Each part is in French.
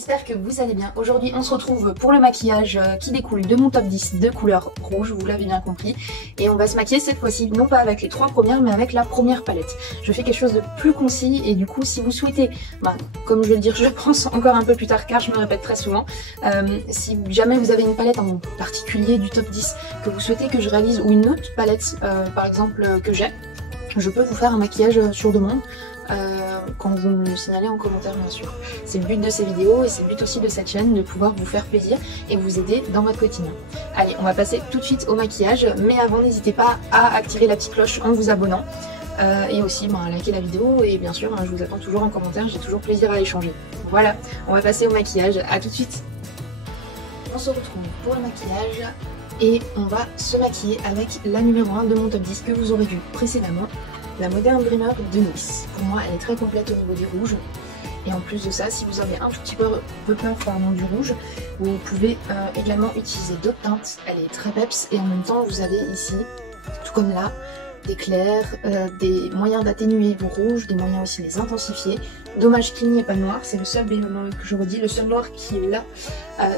j'espère que vous allez bien. Aujourd'hui on se retrouve pour le maquillage qui découle de mon top 10 de couleur rouge, vous l'avez bien compris. Et on va se maquiller cette fois-ci, non pas avec les 3 premières, mais avec la première palette. Je fais quelque chose de plus concis et du coup si vous souhaitez, comme je vais le dire je pense encore un peu plus tard car je me répète très souvent, si jamais vous avez une palette en particulier du top 10 que vous souhaitez que je réalise ou une autre palette par exemple que j'ai, je peux vous faire un maquillage sur demande. Quand vous me le signalez en commentaire bien sûr. C'est le but de ces vidéos et c'est le but aussi de cette chaîne, de pouvoir vous faire plaisir et vous aider dans votre quotidien. Allez, on va passer tout de suite au maquillage, mais avant n'hésitez pas à activer la petite cloche en vous abonnant et aussi à liker la vidéo et bien sûr je vous attends toujours en commentaire, j'ai toujours plaisir à échanger. Voilà, on va passer au maquillage, à tout de suite. On se retrouve pour le maquillage et on va se maquiller avec la numéro 1 de mon top 10 que vous aurez vu précédemment. La Modern Dreamer de NYX. Pour moi, elle est très complète au niveau des rouges. Et en plus de ça, si vous avez un tout petit peu peur du rouge, vous pouvez également utiliser d'autres teintes. Elle est très peps et en même temps, vous avez ici, tout comme là, des clairs, des moyens d'atténuer vos rouges, des moyens aussi de les intensifier. Dommage qu'il n'y ait pas de noir, c'est le seul bémol que je redis. Le seul noir qui est là,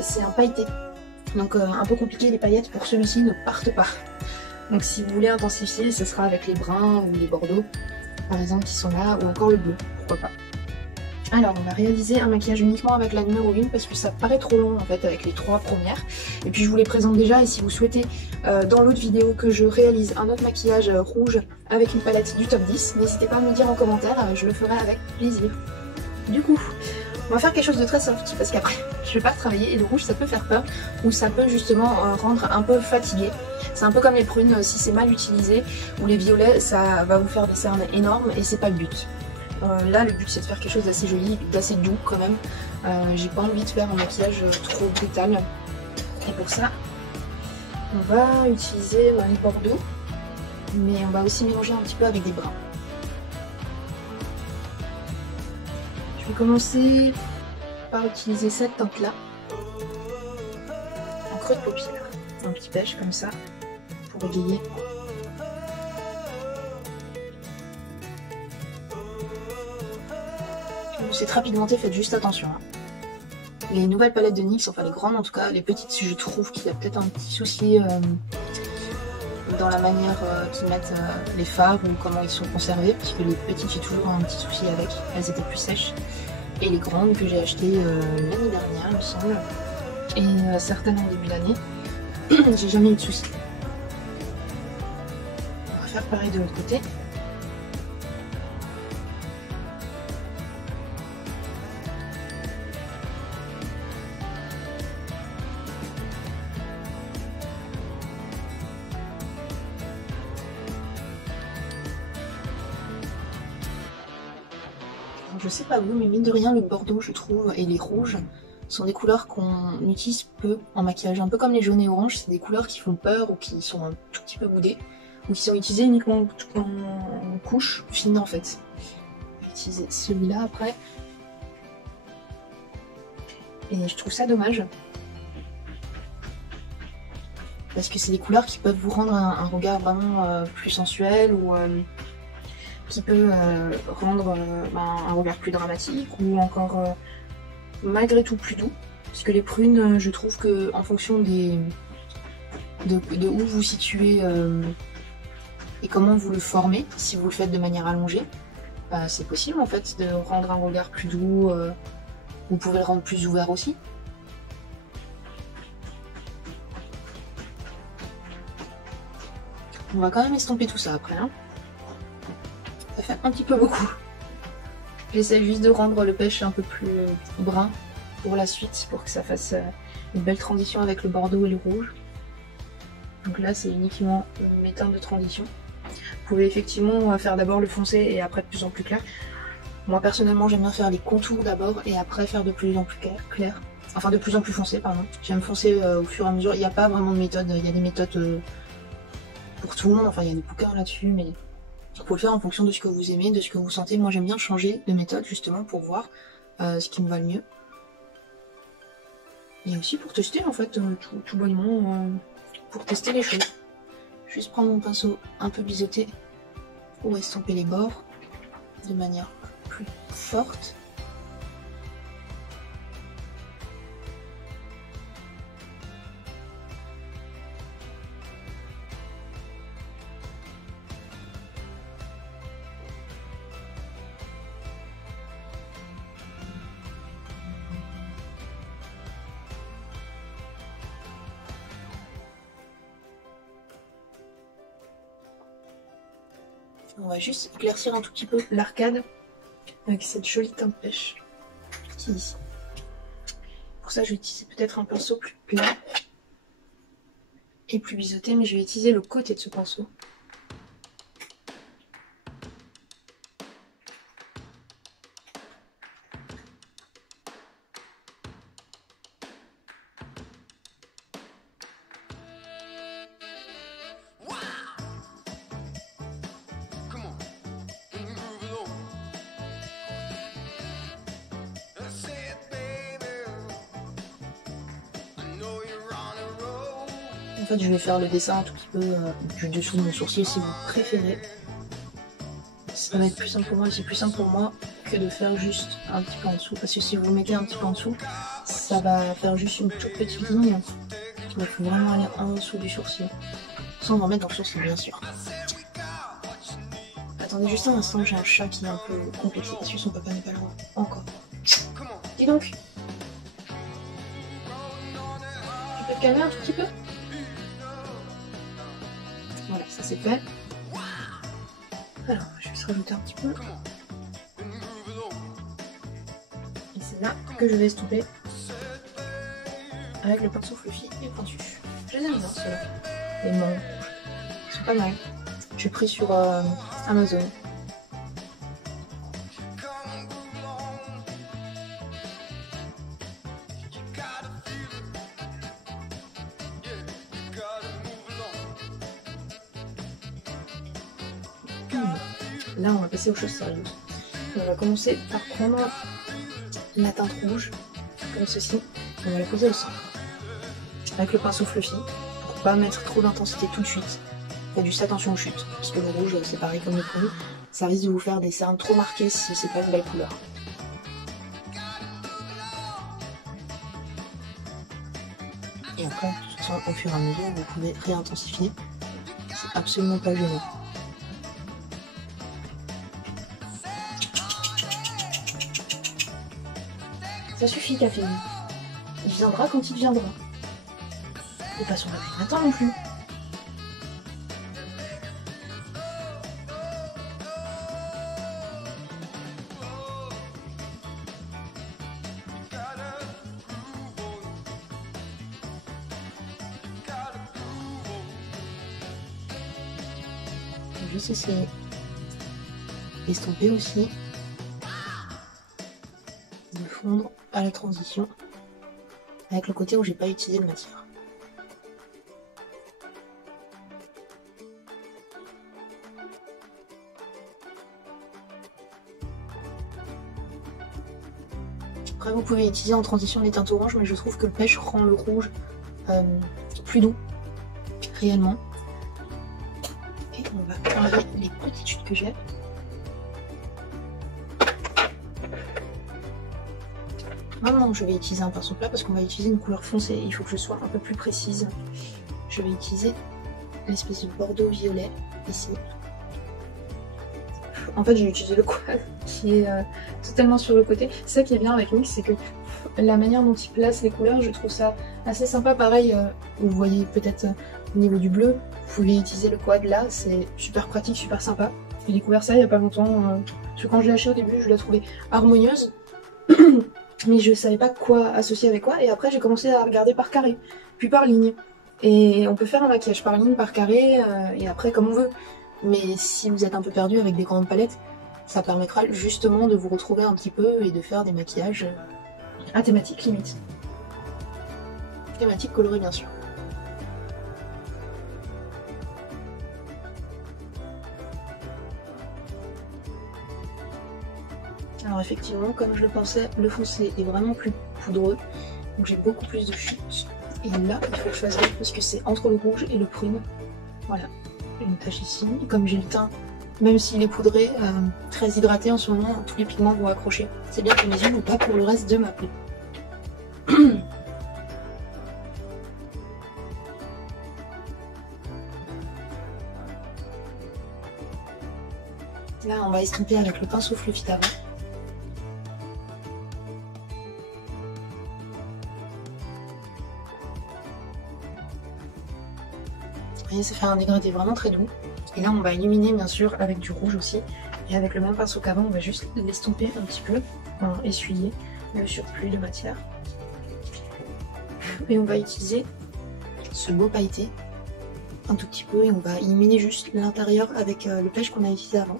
c'est un pailleté. Donc un peu compliqué, les paillettes pour celui-ci ne partent pas. Donc si vous voulez intensifier, ce sera avec les bruns ou les bordeaux, par exemple, qui sont là, ou encore le bleu, pourquoi pas. Alors on va réaliser un maquillage uniquement avec la numéro 1 parce que ça paraît trop long en fait avec les 3 premières. Et puis je vous les présente déjà et si vous souhaitez dans l'autre vidéo que je réalise un autre maquillage rouge avec une palette du top 10, n'hésitez pas à me le dire en commentaire, je le ferai avec plaisir. Du coup, on va faire quelque chose de très soft parce qu'après je vais pas travailler et le rouge ça peut faire peur ou ça peut justement rendre un peu fatigué. C'est un peu comme les prunes, si c'est mal utilisé, ou les violets, ça va vous faire des cernes énormes et c'est pas le but. Là, le but c'est de faire quelque chose d'assez joli, d'assez doux quand même. J'ai pas envie de faire un maquillage trop brutal. Et pour ça, on va utiliser les bordeaux, mais on va aussi mélanger un petit peu avec des bruns. Je vais commencer par utiliser cette teinte-là, en creux de paupière, un petit pêche comme ça. Pour égayer. C'est très pigmenté, faites juste attention. Les nouvelles palettes de NYX, enfin les grandes en tout cas, les petites je trouve qu'il y a peut-être un petit souci dans la manière qu'ils mettent les fards ou comment ils sont conservés, parce que les petites j'ai toujours un petit souci avec, elles étaient plus sèches. Et les grandes que j'ai achetées l'année dernière il me semble, et certaines en début d'année, j'ai jamais eu de souci. Faire pareil de l'autre côté. Alors, je sais pas vous, mais mine de rien, le bordeaux, je trouve, et les rouges sont des couleurs qu'on utilise peu en maquillage. Un peu comme les jaunes et oranges, c'est des couleurs qui font peur ou qui sont un tout petit peu boudées. Ou qui sont utilisés uniquement en couche fine en fait. Je vais utiliser celui-là après. Et je trouve ça dommage. Parce que c'est des couleurs qui peuvent vous rendre un regard vraiment plus sensuel ou qui peut rendre un regard plus dramatique ou encore malgré tout plus doux. Parce que les prunes, je trouve que en fonction de où vous situez et comment vous le formez, si vous le faites de manière allongée, c'est possible en fait de rendre un regard plus doux, vous pouvez le rendre plus ouvert aussi. On va quand même estomper tout ça après, hein. Ça fait un petit peu beaucoup. J'essaie juste de rendre le pêche un peu plus brun pour la suite, pour que ça fasse une belle transition avec le bordeaux et le rouge. Donc là c'est uniquement mes teintes de transition. Vous pouvez effectivement faire d'abord le foncé et après de plus en plus clair. Moi personnellement j'aime bien faire les contours d'abord et après faire de plus en plus clair. Enfin de plus en plus foncé pardon. J'aime foncer au fur et à mesure. Il n'y a pas vraiment de méthode, il y a des méthodes pour tout le monde, enfin il y a des bouquins là-dessus, mais il faut le faire en fonction de ce que vous aimez, de ce que vous sentez. Moi j'aime bien changer de méthode justement pour voir ce qui me va le mieux. Et aussi pour tester en fait tout bonnement, pour tester les choses. Juste prendre mon pinceau un peu biseauté pour estomper les bords de manière plus forte. On va juste éclaircir un tout petit peu l'arcade avec cette jolie teinte pêche qui est ici. Pour ça, je vais utiliser peut-être un pinceau plus plat et plus biseauté, mais je vais utiliser le côté de ce pinceau. En fait, je vais faire le dessin un tout petit peu du dessous de mon sourcil si vous préférez. Ça va être plus simple pour moi et c'est plus simple pour moi que de faire juste un petit peu en dessous. Parce que si vous le mettez un petit peu en dessous, ça va faire juste une toute petite ligne. Donc il faut vraiment aller en dessous du sourcil. Sans en mettre dans le sourcil, bien sûr. Attendez juste un instant, j'ai un chat qui est un peu complexé parce que son papa n'est pas là encore. Dis donc. Tu peux te calmer un tout petit peu? Voilà, ça c'est fait. Alors, je vais se rajouter un petit peu. Et c'est là que je vais estomper avec le pinceau fluffy et pointu. Je les aime bien ceux-là. Les monts, ils sont pas mal. J'ai pris sur Amazon. Là, on va passer aux choses sérieuses. On va commencer par prendre la teinte rouge, comme ceci. On va la poser au centre. Avec le pinceau fluffy, pour pas mettre trop d'intensité tout de suite. Faites juste attention aux chutes, parce que le rouge, c'est pareil comme le prune. Ça risque de vous faire des cernes trop marquées si c'est pas une belle couleur. Et après, de toute façon, au fur et à mesure, vous pouvez réintensifier. C'est absolument pas gênant. Ça suffit, café. Il viendra quand il viendra. Et pas sur la plus matin non plus. Je vais juste essayer d'estomper aussi. De fondre à la transition avec le côté où j'ai pas utilisé de matière. Après vous pouvez utiliser en transition les teintes oranges, mais je trouve que le pêche rend le rouge plus doux réellement. Et on va enlever les petites chutes que j'ai. Maintenant, je vais utiliser un pinceau plat parce qu'on va utiliser une couleur foncée. Il faut que je sois un peu plus précise. Je vais utiliser l'espèce de bordeaux-violet ici. En fait, j'ai utilisé le quad qui est totalement sur le côté. Ça qui est bien avec Mix, c'est que la manière dont il place les couleurs, je trouve ça assez sympa. Pareil, vous voyez peut-être au niveau du bleu, vous pouvez utiliser le quad là. C'est super pratique, super sympa. J'ai découvert ça il n'y a pas longtemps. Parce que quand je l'ai acheté au début, je la trouvais harmonieuse. Mais je savais pas quoi associer avec quoi, et après j'ai commencé à regarder par carré, puis par ligne. Et on peut faire un maquillage par ligne, par carré, et après comme on veut. Mais si vous êtes un peu perdu avec des grandes palettes, ça permettra justement de vous retrouver un petit peu et de faire des maquillages à thématique limite. Thématique colorée bien sûr. Alors effectivement, comme je le pensais, le foncé est vraiment plus poudreux, donc j'ai beaucoup plus de chutes. Et là, il faut que je fasse gaffe parce que c'est entre le rouge et le prune. Voilà, une tache ici. Et comme j'ai le teint, même s'il est poudré, très hydraté en ce moment, tous les pigments vont accrocher. C'est bien pour mes yeux, mais pas pour le reste de ma peau. Là, on va estomper avec le pinceau fluffy d'avant. voyez, ça fait un dégradé vraiment très doux. Et là, on va illuminer bien sûr avec du rouge aussi. Et avec le même pinceau qu'avant, on va juste l'estomper un petit peu, essuyer le surplus de matière. Et on va utiliser ce beau pailleté un tout petit peu et on va illuminer juste l'intérieur avec le pêche qu'on a utilisé avant.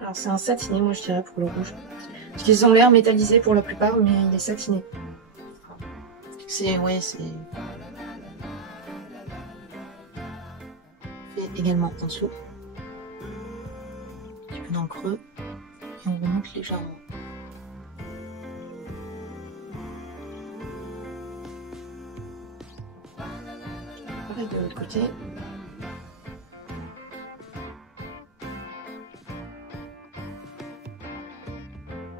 Alors c'est un satiné, moi je dirais, pour le rouge. Parce qu'ils ont l'air métallisés pour la plupart, mais il est satiné. C'est, ouais, c'est... Fait également en dessous. Un petit peu dans le creux. Et on remonte légèrement. Pareil de l'autre côté.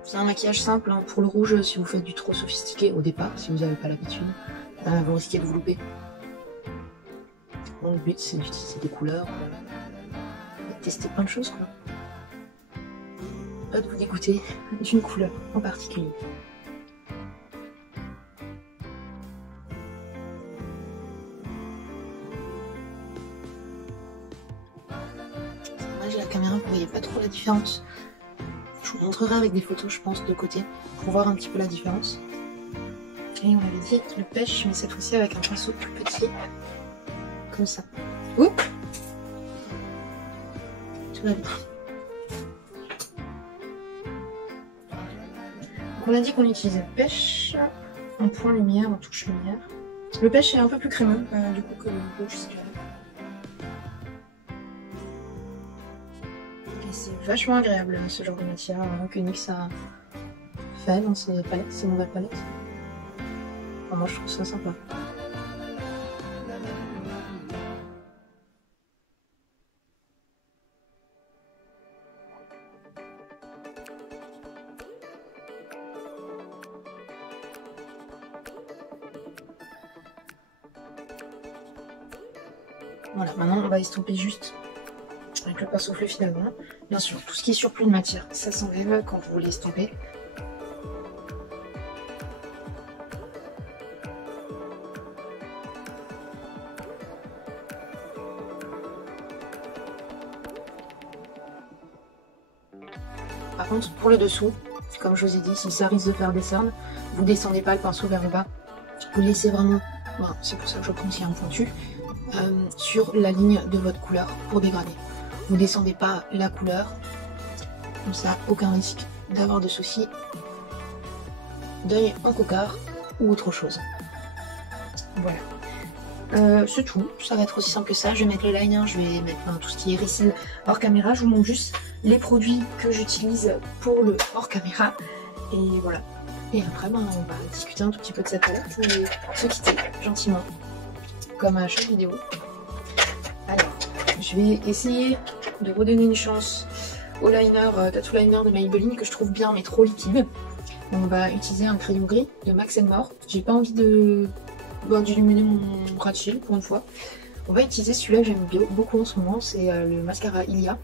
C'est un maquillage simple hein, pour le rouge si vous faites du trop sophistiqué au départ, si vous n'avez pas l'habitude, vous risquez de vous louper. Bon, le but c'est d'utiliser des couleurs, de tester plein de choses quoi. Pas de vous dégoûter d'une couleur en particulier. C'est dommage, la caméra vous voyez pas trop la différence. Je vous montrerai avec des photos, je pense, de côté, pour voir un petit peu la différence. Et on avait dit le pêche, mais cette fois-ci avec un pinceau plus petit, comme ça. Oups! Tout va bien. Donc on a dit qu'on utilisait le pêche en point lumière, en touche lumière. Le pêche est un peu plus crémeux, du coup, que le rouge, c'est clair. C'est vachement agréable ce genre de matière que NYX a fait dans ses palettes, ses nouvelles palettes. Enfin, moi je trouve ça sympa. Voilà, maintenant on va estomper juste avec le pinceau fleu finalement. Bien sûr, tout ce qui est surplus de matière, ça s'enlève quand vous l'estompez. Par contre, pour le dessous, comme je vous ai dit, si ça risque de faire des cernes, vous descendez pas le pinceau vers le bas. Vous laissez vraiment, voilà, c'est pour ça que je prends aussi un pointu, sur la ligne de votre couleur pour dégrader. Vous descendez pas la couleur, comme ça, aucun risque d'avoir de soucis d'œil en cocard ou autre chose. Voilà. C'est tout, ça va être aussi simple que ça. Je vais mettre le liner, je vais mettre tout ce qui est ricil hors caméra. Je vous montre juste les produits que j'utilise pour le hors caméra. Et voilà. Et après, on va discuter un tout petit peu de cette palette et se quitter gentiment, comme à chaque vidéo. Alors, je vais essayer de redonner une chance au liner, tattoo liner de Maybelline que je trouve bien mais trop liquide. On va utiliser un crayon gris de Max & More. J'ai pas envie d'illuminer mon bras de cils pour une fois. On va utiliser celui-là que j'aime beaucoup en ce moment, c'est le mascara Ilia.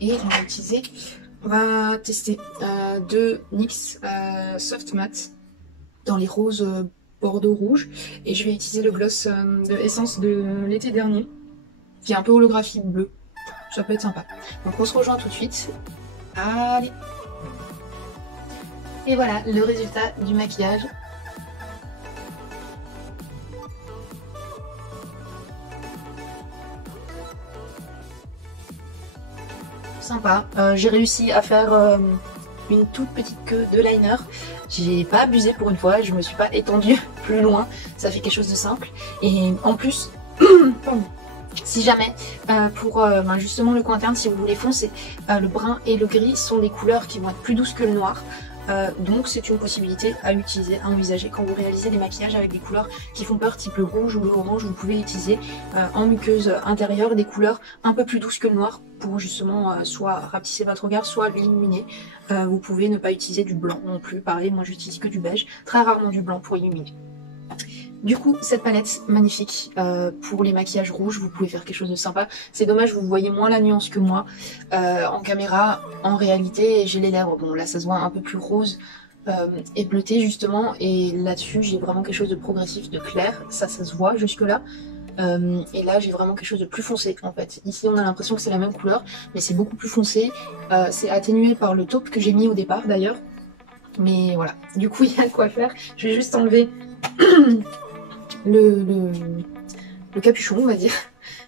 Et on va tester deux NYX Soft Matte dans les roses bordeaux rouge. Et je vais utiliser le gloss de Essence de l'été dernier, qui est un peu holographique bleu. Ça peut être sympa. Donc on se rejoint tout de suite. Allez! Et voilà le résultat du maquillage. Sympa. J'ai réussi à faire une toute petite queue de liner. J'ai pas abusé pour une fois, je me suis pas étendue plus loin. Ça fait quelque chose de simple. Et en plus, si jamais, pour justement le coin interne, si vous voulez foncer, le brun et le gris sont des couleurs qui vont être plus douces que le noir. Donc c'est une possibilité à utiliser, à envisager quand vous réalisez des maquillages avec des couleurs qui font peur, type le rouge ou le orange. Vous pouvez utiliser en muqueuse intérieure des couleurs un peu plus douces que le noir pour justement soit rapetisser votre regard, soit l'illuminer. Vous pouvez ne pas utiliser du blanc non plus, pareil, moi j'utilise que du beige, très rarement du blanc pour illuminer. Du coup, cette palette magnifique pour les maquillages rouges, vous pouvez faire quelque chose de sympa. C'est dommage, vous voyez moins la nuance que moi en caméra. En réalité, j'ai les lèvres, bon là ça se voit un peu plus rose et bleuté justement. Et là-dessus, j'ai vraiment quelque chose de progressif, de clair. Ça se voit jusque là. Et là, j'ai vraiment quelque chose de plus foncé en fait. Ici, on a l'impression que c'est la même couleur, mais c'est beaucoup plus foncé. C'est atténué par le taupe que j'ai mis au départ d'ailleurs. Mais voilà, du coup, il y a quoi faire. Je vais juste enlever... le capuchon, on va dire.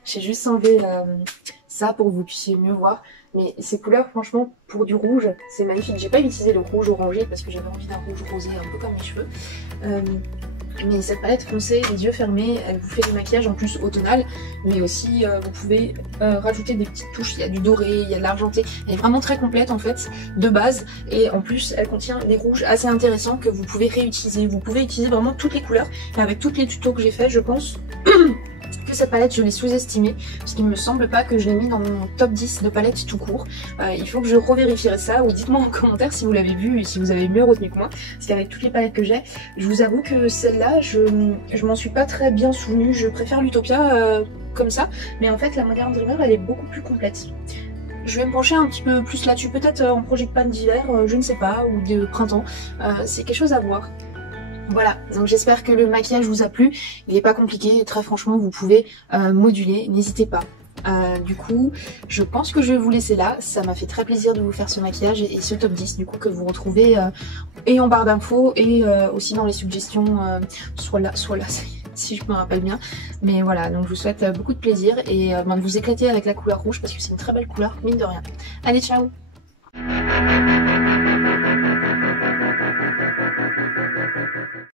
J'ai juste enlevé ça pour que vous puissiez mieux voir. Mais ces couleurs, franchement, pour du rouge, c'est magnifique. J'ai pas utilisé le rouge orangé parce que j'avais envie d'un rouge rosé, un peu comme mes cheveux. Mais cette palette foncée, les yeux fermés, elle vous fait du maquillage en plus automnal. Mais aussi, vous pouvez rajouter des petites touches. Il y a du doré, il y a de l'argenté. Elle est vraiment très complète en fait, de base. Et en plus, elle contient des rouges assez intéressants que vous pouvez réutiliser. Vous pouvez utiliser vraiment toutes les couleurs. Et avec tous les tutos que j'ai fait, je pense... que cette palette je l'ai sous-estimée parce qu'il me semble pas que je l'ai mis dans mon top 10 de palettes tout court. Il faut que je revérifierai ça, ou dites-moi en commentaire si vous l'avez vu et si vous avez mieux retenu que moi, parce qu'avec toutes les palettes que j'ai, je vous avoue que celle-là je m'en suis pas très bien souvenue. Je préfère l'Utopia comme ça, mais en fait la Modern Dreamer elle est beaucoup plus complète. Je vais me pencher un petit peu plus là-dessus, peut-être en Project Pan d'hiver, je ne sais pas, ou de printemps, c'est quelque chose à voir. Voilà, donc j'espère que le maquillage vous a plu. Il n'est pas compliqué, très franchement vous pouvez moduler, n'hésitez pas. Du coup, je pense que je vais vous laisser là. Ça m'a fait très plaisir de vous faire ce maquillage et ce top 10 du coup que vous retrouvez et en barre d'infos et aussi dans les suggestions, soit là, si je me rappelle bien. Mais voilà, donc je vous souhaite beaucoup de plaisir et de vous éclater avec la couleur rouge parce que c'est une très belle couleur, mine de rien. Allez, ciao!